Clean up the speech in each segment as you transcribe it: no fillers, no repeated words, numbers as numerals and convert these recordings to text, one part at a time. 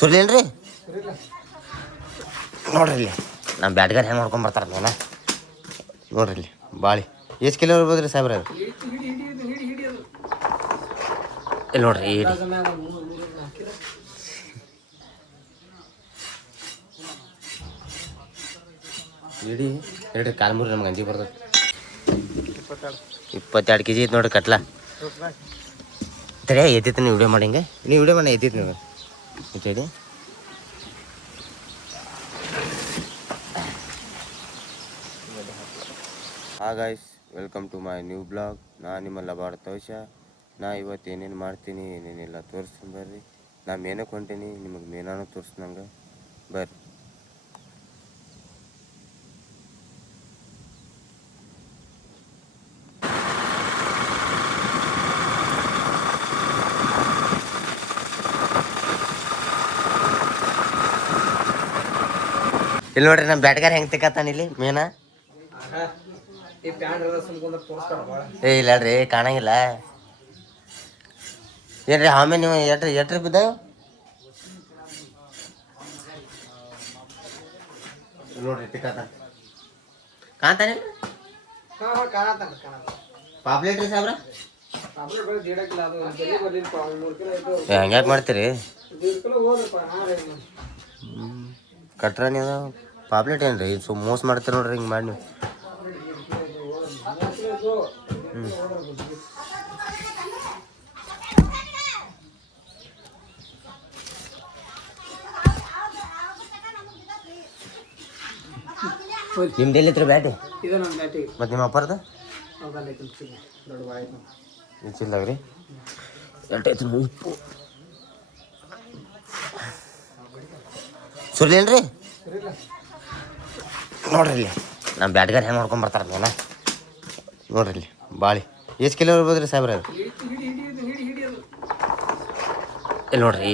ಸುರ್ಲೇನ್ರಿ ನೋಡ್ರಿ ಇಲ್ಲಿ ನಮ್ಮ ಬ್ಯಾಟ್ಗಾರ ಹೆಂಗೆ ನೋಡ್ಕೊಂಬರ್ತಾರ ನಾನು ನೋಡ್ರಿ ಇಲ್ಲಿ ಬಾಳಿ ಎಷ್ಟು ಕಿಲೋ ಇರ್ಬೋದು ರೀ ಸಾಹೇಬ್ರ ಇಲ್ಲಿ ನೋಡ್ರಿ ಇಡೀ ಹೇಳ್ರಿ ಕಾಲ್ಮೂರಿ ನಮ್ಗೆ ಅಂಜಿ ಬರ್ತದೆ 22 kg ಐತೆ ನೋಡ್ರಿ ಕಟ್ಲ ತಡೆ ಎತ್ತೈತೆ ನೀವು ವಿಡಿಯೋ ಮಾಡಿ ಹಿಂಗೆ ನೀವು ವಿಡಿಯೋ ಮಾಡಿ ಎತ್ತೈತೆ ನೀವು ಹೇಳಿ guys welcome to my new blog. ನಾನು ನಿಮ್ಮಲ್ಲ ಭಾರತವಶ. ನಾ ಇವತ್ತು ಏನೇನು ಮಾಡ್ತೀನಿ ಏನೇನೆಲ್ಲ ತೋರಿಸ್ತೀನಿ ಬರ್ರಿ. ನಾ ಮೇನಕ್ಕೆ ಹೊಂಟೀನಿ, ನಿಮಗೆ ಮೇನಾನು ತೋರಿಸ್ದಂಗೆ ಬರ್ರಿ. ಇಲ್ಲಿ ನೋಡ್ರಿ ನಮ್ಮ ಬ್ಯಾಟ್ಗಾರ ಹೆಂಗೆ ತಿಕ್ಕತ್ತಾನ ಇಲ್ಲಿ ಮೇನ. ಏ ಇಲ್ಲ ರೀ ಕಾಣಂಗಿಲ್ಲ ಏನ್ರಿ ಆಮೇಲೆ ನೀವು ಎಟ್ರಿ ಬಿದ್ದಾವ ನೋಡ್ರಿ ತಿಕ್ಕತ್ತಾನ ಕಾಣ್ತಾನೆ ಪಾಪ್ಲೇಟ್ ರೀ ಸಾಬ್ರ ಹಂಗ್ಯಾಕೆ ಮಾಡ್ತೀರಿ ಕಟ್ರ ನೀವು ಪಾಪ್ಲೇಟ್ ಏನು ರೀ ಮೋಸ ಮಾಡ್ತೀರಿ ನೋಡ್ರಿ ಹಿಂಗೆ ಮಾಡಿ ನೀವು. ನಿಮ್ದು ಎಲ್ಲಿತ್ರ ಬ್ಯಾಟಿ ಮತ್ತು ನಿಮ್ಮ ಅಪ್ಪರ್ದ ಚಿಲ್ಲಾಗ ರೀ ಎಷ್ಟೈತಿ ಉಪ್ಪು ಸುರ್ಲೇನ್ರಿ ನೋಡ್ರಿ ಇಲ್ಲಿ ನಮ್ಮ ಬ್ಯಾಟ್ಗಾರ ಹೆಂಗೆ ನೋಡ್ಕೊಂಬರ್ತಾರ ನಾನು ನೋಡ್ರಿ ಇಲ್ಲಿ ಬಾಳಿ ಎಷ್ಟು ಕಿಲೋ ಇರ್ಬೋದು ರೀ ಸಾಹೇಬ್ರ ಇಲ್ಲಿ ನೋಡ್ರಿ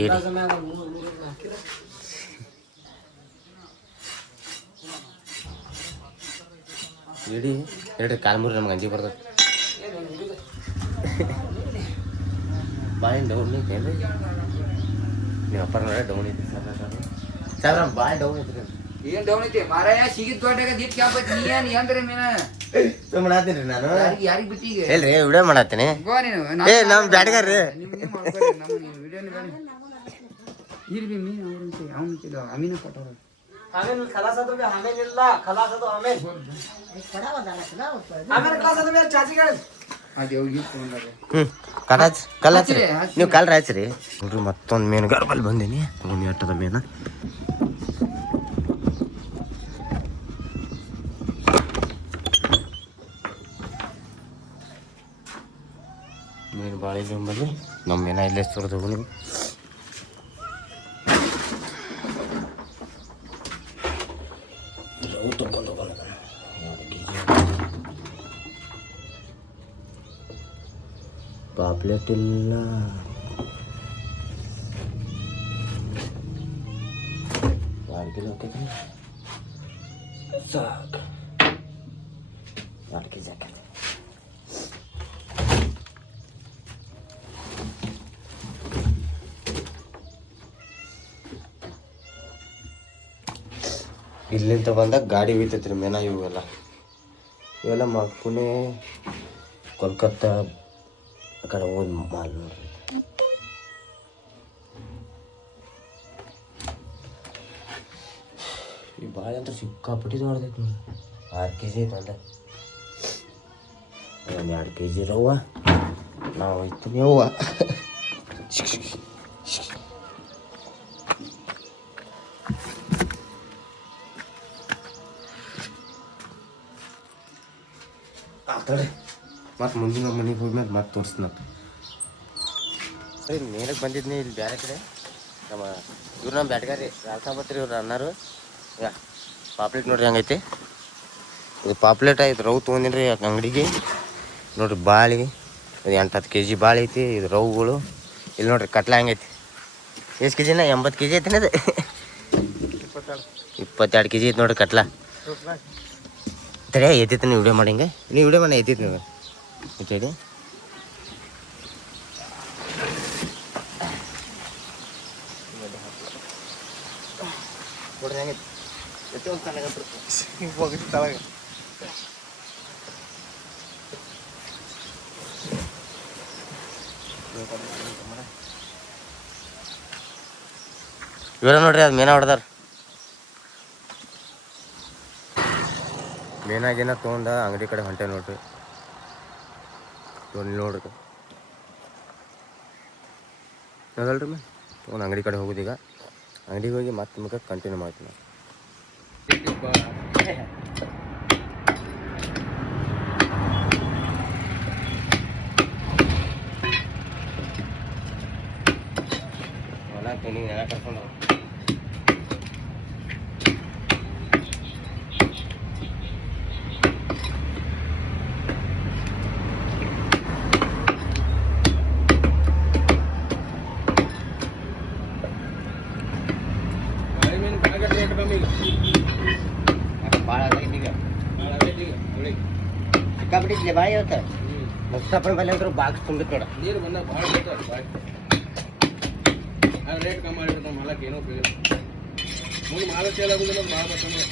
ಇಡೀ ಹೇಳ್ರಿ ಕಾಲ್ಮೂರಿ ನಮ್ಗೆ ಅಂಜಿ ಬರ್ತದೆ ಬಾಯಿ ಡೌನ್ ಐತೇನ್ರಿ ನೀವು ಅಪ್ಪರ ನೋಡ್ರಿ ಡೌನ್ ಐತಿ ಸಾಹೇಬ್ರ ಬಾಯಿ ಡೌನ್ ಐತ್ರಿ ಏನ್ ಡೌನ್ ಐತಿ ಮಾರಾಯ ಸಿಗಿದ್ ದೊಡ್ಡಾಗ ದಿಟ್ ಕ್ಯಾಪತ್ ನೀ ಏನ್ ಏನ್ರಿ ಮೀನ ಮಾಡತ್ತೀನಿ ನಾನು ಯಾರಿಗ್ ಬಿಟ್ಟಿ ಈಗ ಹೇಳ್ರಿ ವಿಡಿಯೋ ಮಾಡತ್ತೀನಿ ಬಾ ನೀನು ಏ ನಮ್ಮ ಬ್ಯಾಟ್ಗಾರ ರೀ ನಿಮ್ಗೆ ಮಾಡ್ಕೊರಿ ನಮ್ಮ ನೀನು ವಿಡಿಯೋನೇ ಬೇಡ ಇರ್ಬಿ ಮೀನ್ ಅವ್ರಂತೆ ಅವನು ಅಮೀನ ಕೊಟ್ಟವ್ರ ಆಮೇಲೆ ಖಲಾಸ್ ಆದ್ರೆ ಆಮೇಲೆ ಇಲ್ಲ ಖಲಾಸ್ ಅದು ಆಮೇಲೆ ಆಮೇಲೆ ಖಲಾಸ್ ಆದ್ರೆ ಚಾಚಿಗಳು ಅದು ಹೋಗಿ ತಗೊಂಡಾರೆ ಕಲ್ ಹಚ್ರಿ ನೀವು ಕಲ್ರ ಹಚ್ರಿ ನೋಡ್ರಿ ಮತ್ತೊಂದು ಮೇನು ಗರ್ಬಲ್ ಬಂದೀನಿ ಒಂದು ಎಟ್ಟದ ಮೇನ ಮೀನು ಭಾಳ ಇಲ್ಲ ಬಂದು ನಮ್ಮ ಮೇನ ಇಲ್ಲೇ ಸುರಿದು ನೀವು ತಗೊಂಡು ಪಾಪ್ಲೆಟ್ ಇಲ್ಲ ಎರಡು ಕಿಲೋ ಹಾಕೈತಿ ಸಾಕು 2 kg ಹಾಕೈತಿ ಇಲ್ಲಿಂದ ಬಂದಾಗ ಗಾಡಿ ಹೋಯ್ತೈತ್ರಿ ಮೇನ ಇವೆಲ್ಲ ಪುಣೆ ಕೋಲ್ಕತ್ತಾ ಆ ಕಡೆ ಹೋಗಿ ಮಾಲ್ ನೋಡ್ರಿ. ಈ ಬಾಳೆ ಅಂತ ಸಿಕ್ಕಾಪಟ್ಟಿ ಹೊಡೆದೈತಿ ನೋಡಿ 6 kg ಐತೆ ಒಂದು 2 kg ರವ್ವ ನಾವು ಹೋಯ್ತೀನಿ ಯವ್ವ ಮತ್ತು ಮುಂದಿನ ಮನೆಗೆ ಹೋಗ್ಮೇಲೆ ಮತ್ತೆ ತೋರಿಸ್ನ ಸರಿ ಮೇಲಕ್ಕೆ ಬಂದಿದ್ನಿ ಇಲ್ಲಿ ಬೇರೆ ಕಡೆ ಇವ್ರು ನಮ್ಮ ಬ್ಯಾಟ್ಗಾರಿ ರಾಸಾಬತ್ರಿ ಇವ್ರು ಅನ್ನಾರು ಪಾಪ್ಲೇಟ್ ನೋಡ್ರಿ ಹಂಗೈತಿ ಇದು ಪಾಪ್ಲೇಟ್ ಆಯ್ತು ರವ್ ತೊಗೊಂಡಿನಿ ರೀ ಅಂಗಡಿಗೆ ನೋಡ್ರಿ ಬಾಳಿ ಇದು 8-10 kg ಬಾಳಿ ಐತಿ ಇದು ರವ್ಗಳು ಇಲ್ಲಿ ನೋಡ್ರಿ ಕಟ್ಲ ಹಂಗೈತಿ ಎಷ್ಟು kg 80 kg ಐತಿ ಅದು 22 kg ಐತಿ ನೋಡ್ರಿ ಕಟ್ಲ ತಡೆ ಎತ್ತೈತೆ ನೀವು ವಿಡಿಯೋ ಮಾಡಿ ಹಿಂಗೆ ನೀವು ವಿಡಿಯೋ ಮಾಡಿ ಎತ್ತೈತೆ ನೀವು ಹೇಳಿ ಹೋಗಿರ್ತಾವಾಗ ಇವರ ನೋಡ್ರಿ ಅದು ಮೇನ ಹೊಡೆದಾರ ಮೇನಾಗೇನ ತೊಗೊಂಡ ಅಂಗಡಿ ಕಡೆ ಹೊಂಟೆ ನೋಡ್ರಿ ನೋಡ್ರಿ ಅದಲ್ರಿ ಮೇ ತೊಗೊಂಡು ಅಂಗಡಿ ಕಡೆ ಹೋಗೋದೀಗ ಅಂಗಡಿಗೆ ಹೋಗಿ ಮತ್ತೆ ನಿಮಗೆ ಕಂಟಿನ್ಯೂ ಮಾಡ್ತೀನಿ ಹೊಲ ಟ್ರೈನಿಂಗ್ ಎಲ್ಲ ಕರ್ಕೊಂಡು ಸಿಕ್ಕಾಬಿಟ್ಟಿದ್ಲೆ ಬಾಯಿ ಇವತ್ತು ಮುಕ್ತಾಪನ ಬಲ್ಲಿ ಅಂತೂ ಬಾಕ್ಸ್ ತುಂಬಿತ್ತು ನೋಡ ನೀರು ಬಂದಾಗ ಭಾಳ ಬೇಕಾದ್ರೆ ಅದು ರೇಟ್ ಕಮ್ಮಿ ಮಾಡಿರ್ತಾವ ಮಾಲಕ್ಕೆ ಏನೋ ಉಪಯೋಗ ಮುಂದೆ ಮಾಲ ಸೇಲ್ ಆಗೋದಿಲ್ಲ ಭಾಳ ಬೇಕಂದ್ರೆ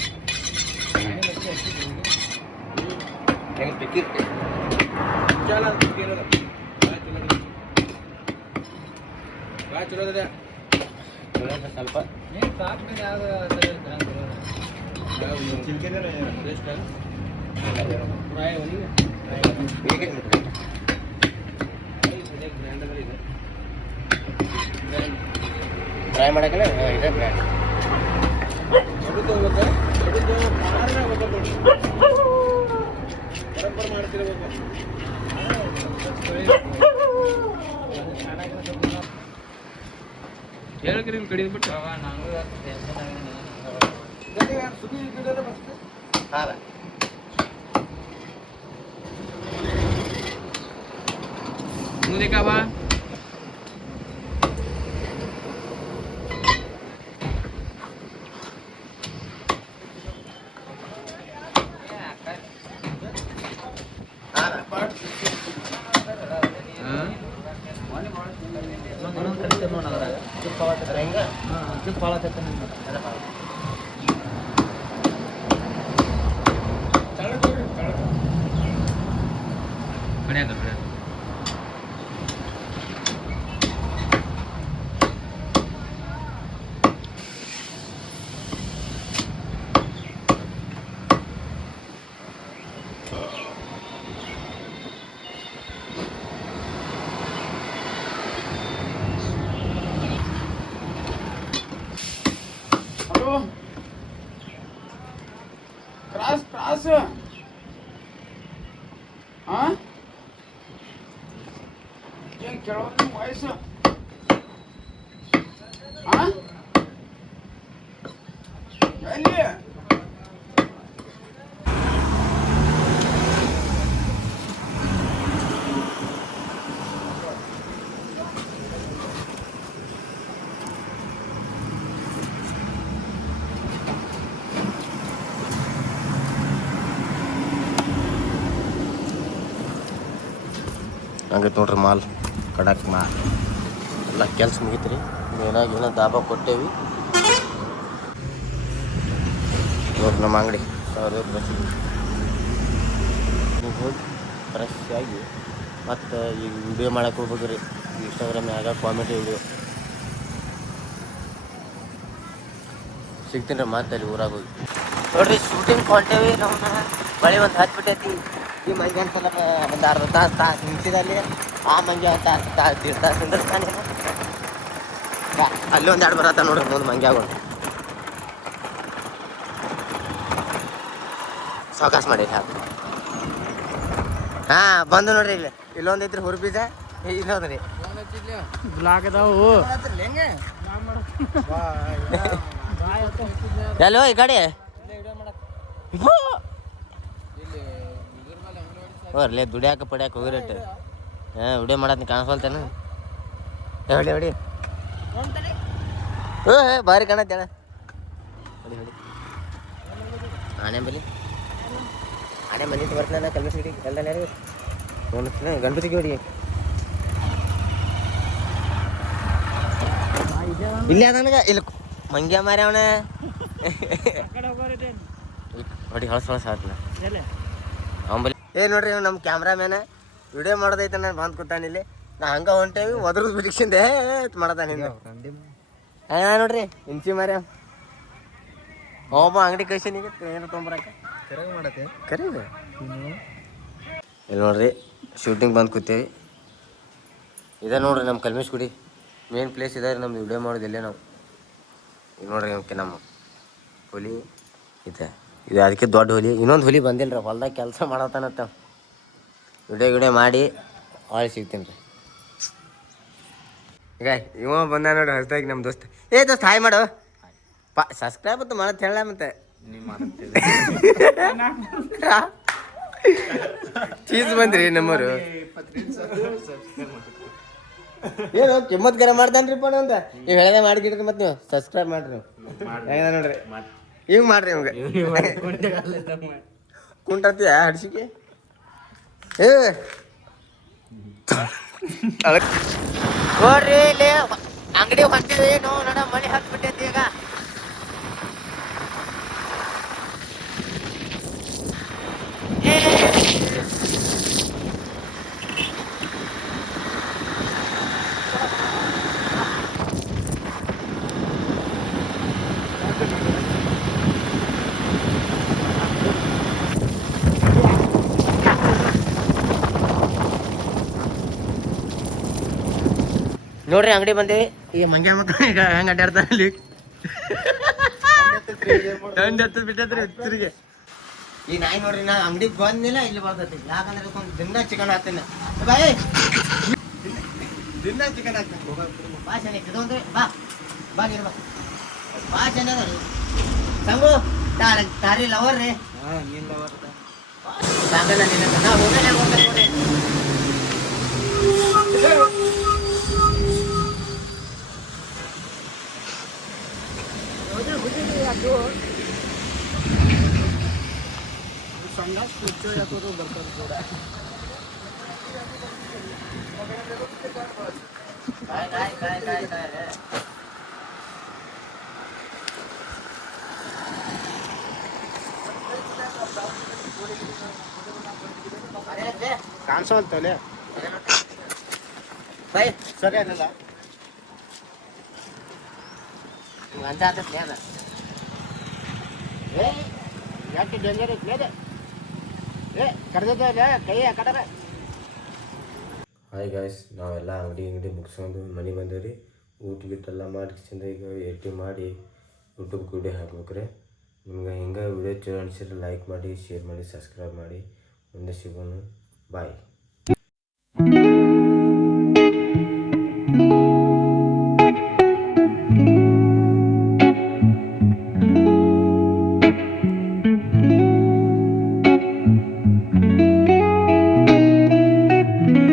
ಹೆಂಗೆ ಬಿಕ್ಕಿರ್ತೆ ಚಾಲ ಏನದ ಭಾಳ ಚಲೋದಿದೆ ಸ್ವಲ್ಪ ಟ್ರೈ ಮಾಡಕ್ಕೆ ಇದೆ ಬ್ರ್ಯಾಂಡ್ ಬರೋಬ್ಬರ ಮಾಡ್ತಿರ್ಬೇಕು ಹೇಳ್ರಿ ನಿಮ್ಮ ಕಡೆ ಬಿಟ್ಟು ಹಾಂ ಮುಂದೆ ಕಾಬಾ ಕ್ರಾಸ್ ಕ್ರಾಸ್ ಏನು ಕೇಳೋದು ವಯಸ್ಸು ಎಲ್ಲಿ ಹಂಗೈತೆ ನೋಡ್ರಿ ಮಾಲ್ ಕಡಕ್ ಮಾಲ್ ಎಲ್ಲ ಕೆಲ್ಸ ಮುಗೀತು ರೀ ಏನಾಗೇನೋ ದಾಬಾ ಕೊಟ್ಟೇವಿ ನೋಡ್ರಿ ನಮ್ಮ ಅಂಗಡಿ ನೀವು ಹೋಗಿ ಫ್ರೆಶ್ ಆಗಿ ಮತ್ತು ಈಗ ವಿಡಿಯೋ ಮಾಡಕ್ಕೆ ಹೋಗ್ಬೇಕ್ರಿ ಇನ್ಸ್ಟಾಗ್ರಾಮ್ನಾಗ ಕಾಮಿಡಿ ವಿಡಿಯೋ ಸಿಗ್ತೀನಿ ರೀ ಮತ್ತೆ ಅಲ್ಲಿ ಊರಾಗ ಹೋಗಿ ನೋಡ್ರಿ ಶೂಟಿಂಗ್ ಹೊಂಟೇವಿ ನಮ್ಮ ಮಳೆ ಒಂದು ಹತ್ಬಿಟ್ಟೈತಿ ಈ ಮಂಗೆ ಅನ್ಸಲ್ಲ ಒಂದು ಅರ್ಧ ತಾಸು ನಿಂತಿದಲ್ಲಿ ಆ ಮಂಗೆ ಒಂದು ತಾಸು ನಿಂದಿರ್ತಾನೆ ಅಲ್ಲಿ ಒಂದು ಎರಡು ಬರತ್ತ ನೋಡ್ರಿ ಮುಂದೆ ಮಂಗೆ ಆಗೋದು ಸಾವಕಾಶ ಮಾಡಿ ಹಾಕು ಹಾಂ ಬಂದು ನೋಡ್ರಿ ಇಲ್ಲಿ ಇಲ್ಲೊಂದು ಐತ್ರಿ ಹುರು ಬೀಜ ಇಲ್ಲೊಂದು ರೀ ಬ್ಲಾಕ್ ಅದಾವು ಎಲ್ಲೋ ಈ ಗಾಡಿ ಹೋರ್ಲೆ ದುಡಿಯಾಕ ಪಡ್ಯಾಕ ಹೋಗಿರಟ್ಟು ವಿಡಿಯೋ ಮಾಡತ್ನಿ ಕಾಣಿಸ್ವಲ್ತೇನು ಹೊಡಿ ಹೊಡಿ ಭಾರಿ ಕಾಣತ್ತೇಳ ಹೊಡಿ ಹೊಡಿ ಆನೆ ಬಲಿ ಬರ್ತಾನೆ ಕಲ್ಮಸ್ ಗಿಡಿ ಎಲ್ಲ ಯಾರು ನೋಡ್ತೀನಿ ಗಣಪತಿಗೆ ಹೊಡಿ ಇಲ್ಲಿ ಅದ ನನಗೆ ಇಲ್ಲಿ ಮಂಗ್ಯ ಮಾರಿ ಅವನ ನೋಡಿ ಹೊಳಸ್ ಆತ್ನ ಅಂಬಲಿ ನೋಡ್ರಿ ಇವ್ ನಮ್ಮ ಕ್ಯಾಮ್ರಾಮ್ಯಾನ ವಿಡಿಯೋ ಮಾಡೋದೈತೆ ನಾನು ಬಂದು ಕೂತಾನ ಇಲ್ಲಿ ನಾ ಹಂಗ ಹೊಂಟೇವಿ ಒದ್ರದ್ ಬಿಡಿಸಿಂದೆ ಮಾಡತಾನ ನೋಡ್ರಿ ಇಂಚಿ ಮರ್ಯ ಒಬ್ಬ ಅಂಗಡಿ ಕಳ್ಸೀನಿಗೆ ಏನು ತೊಗೊಂಬರಕ್ಕೆ ಕರೆ ಇಲ್ಲಿ ನೋಡ್ರಿ ಶೂಟಿಂಗ್ ಬಂದು ಕೂತೇವಿ ಇದೆ ನೋಡ್ರಿ ನಮ್ಮ ಕಲ್ಮೇಶ್ ಗುಡಿ ಮೇನ್ ಪ್ಲೇಸ್ ಇದೆ ನಮ್ದು ವಿಡಿಯೋ ಮಾಡೋದು ಇಲ್ಲೇ ನಾವು ಈಗ ನೋಡ್ರಿ ಅವಕ್ಕೆ ನಮ್ಮ ಹುಲಿ ಇದೆ ಇದು ಅದಕ್ಕೆ ದೊಡ್ಡ ಹುಲಿ ಇನ್ನೊಂದು ಹುಲಿ ಬಂದಿಲ್ಲ ರೀ ಹೊಲ್ದಾಗ ಕೆಲಸ ಮಾಡತ್ತಾನತ್ತ ವಿಡಿಯೋ ಮಾಡಿ ಆಳ್ ಸಿಗ್ತೀನಿ ರೀ ಈಗ ಇವ ಬಂದ ನೋಡಿ ಹೊಸದಾಗಿ ನಮ್ಮ ದೋಸ್ತ ದೋಸ್ತ ಹಾಯ್ ಮಾಡು ಸಬ್ಸ್ಕ್ರೈಬ್ ಅಂತ ಮಾಡತ್ ಹೇಳ ಮತ್ತೆ ಚೀಸ್ ಬಂದ್ರಿ ನಮ್ಮರು ಏನು ಕಿಮ್ಮತ್ಗಾರ ಮಾಡ್ತಾನ್ರಿಪ್ಪ ಅಂತ ನೀವು ಹೇಳದೆ ಮಾಡಿಕಿಡ್ರಿ ಮತ್ತೆ ನೀವು ಸಬ್ಸ್ಕ್ರೈಬ್ ಮಾಡ್ರಿ ನೀವು ನೋಡ್ರಿ ಈಗ ಮಾಡ್ರಿ ಇವಾಗ ಕುಂಟತ್ತೀಯ ಹಡ್ಸಿಕೆ ನೋಡ್ರಿ ಇಲ್ಲಿ ಅಂಗಡಿ ಹೊಂಟಿದ್ವಿ ನಾವು ನೋಡ ಮಳೆ ಹಾಕ್ಬಿಟ್ಟೈತಿ ಈಗ ನೋಡ್ರಿ ಅಂಗಡಿ ಬಂದೇವಿ ಈ ಮಂಗ್ಯ ಮಕ್ಕಳು ಈಗ ಹೆಂಗೆ ಅಡ್ಡಾಡ್ತಾರೆ ಅಲ್ಲಿ ದಂಡ ಹತ್ತದ್ ಬಿಟ್ಟೈತ್ರಿ ತಿರುಗಿ ಈ ನಾಯಿ ನೋಡ್ರಿ ನಾ ಅಂಗಡಿಗೆ ಬಂದಿಲ್ಲ ಇಲ್ಲಿ ಬರ್ತೈತಿ ಯಾಕಂದ್ರೆ ಒಂದು ದಿನ ಚಿಕನ್ ಹಾಕ್ತೀನಿ ಬಾಯ್ ದಿನ ಚಿಕನ್ ಹಾಕ್ತೀನಿ ಬಾ ಚೆನ್ನಾಗಿ ಇದೊಂದ್ರೆ ಬಾ ಬಾ ನೀರು ಬಾ ಚೆನ್ನಾಗಿ ಸಂಗು ತಾರಿ ಲವರ್ ರೀ ನೀನ್ ಲವರ್ ಸಾಗಲ್ಲ ನಿನ್ನ ನಾ ಹೋಗಲ್ಲ ಹೋಗ್ರಿ संघास पुढच्या याचं बरकत जोडा काय काम चालतं बाई सगळ्यांना माझ्या हातात नाही आता ಯಾಕೆ ಡೇಂಜರ್ ಐತೆ ಕರೆದ ಕೈ ಆ ಕಡೆ ಹಾಯ್ ಗಾಯ್ಸ್ ನಾವೆಲ್ಲ ಅಂಗಡಿ ಮುಗಿಸ್ಕೊಂಡು ಮನೆ ಬಂದೇವ್ರಿ ಊಟ ಗಿಟ್ಟೆಲ್ಲ ಮಾಡಿ ಈಗ ಎಟ್ಟಿ ಮಾಡಿ ಯೂಟ್ಯೂಬ್ ವಿಡಿಯೋ ಹಾಕ್ಬೇಕ್ರಿ ನಿಮ್ಗೆ ಹಿಂಗೆ ವಿಡಿಯೋ ಚಲೋ ಅನಿಸಿದ್ರೆ ಲೈಕ್ ಮಾಡಿ ಶೇರ್ ಮಾಡಿ ಸಬ್ಸ್ಕ್ರೈಬ್ ಮಾಡಿ ಮುಂದೆ ಸಿಗೋಣ ಬಾಯ್